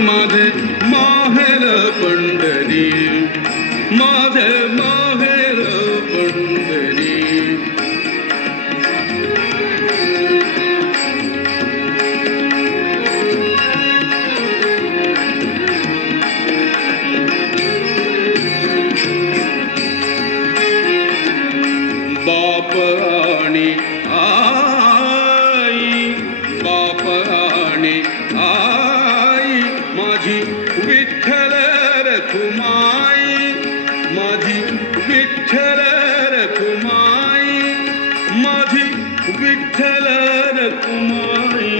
माझे माहेर पंढरी, माझे माहेर पंढरी. बाप आणि आई, बाप आणि आई, माझी विठ्ठल रखुमाई, माझी विठ्ठल रखुमाई, माझी विठ्ठल रखुमाई.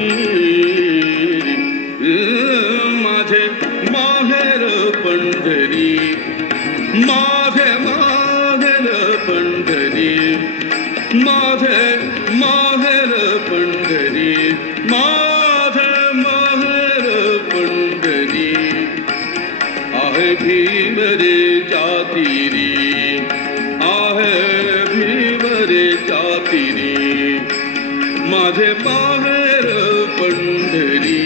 माझे माहेर पंढरी, माझे माहेर पंढरी, माझे माहेर पंढरी, माझे माहेर पंढरी. आहे भीमरे चातिरी, आहे भीमरे चातिरी, माझे माहेर पंढरी.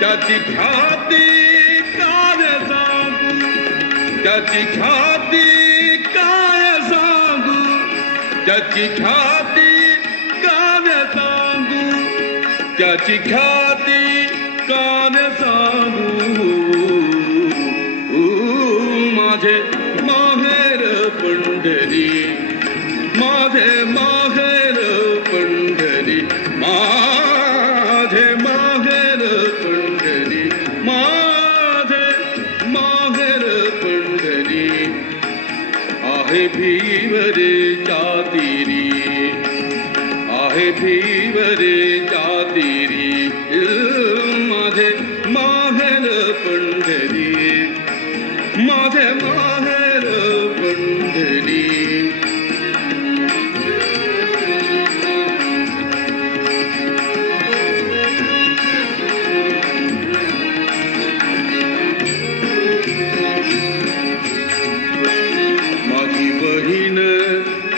त्याची ख्याती काय सांगू, त्याची ख्याती काय सांगू, त्याची ख्याती काय सांगू, त्याची ख्याती काय सांगू. माझे माहेर पंढरी, माझे माहेर पंढरी, माझे माहेर पंढरी, माझे माहेर पंढरी. आहे भीमरे चातिरी, आहे भीमरे चातिरी, माझे माहेर पंढरी, माझे माहेर पंढरी.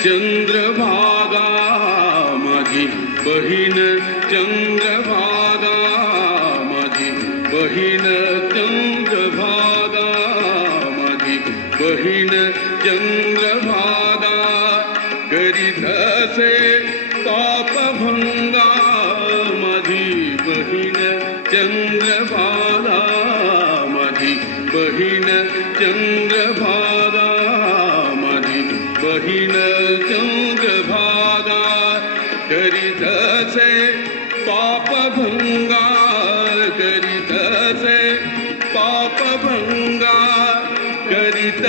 चंद्रभागा, माझी बहीण चंद्रभागा, माझी बहीण चंद्रभागा, माझी बहीण चंद्रभागा. करीत असे पापभंगा, माझी बहीण चंद्रभागा, माझी बहीण चंद्रभागा, माझी बहीण चंद्रभागा. करीत असे पापभंगा, करीत असे पापभंगा, करीत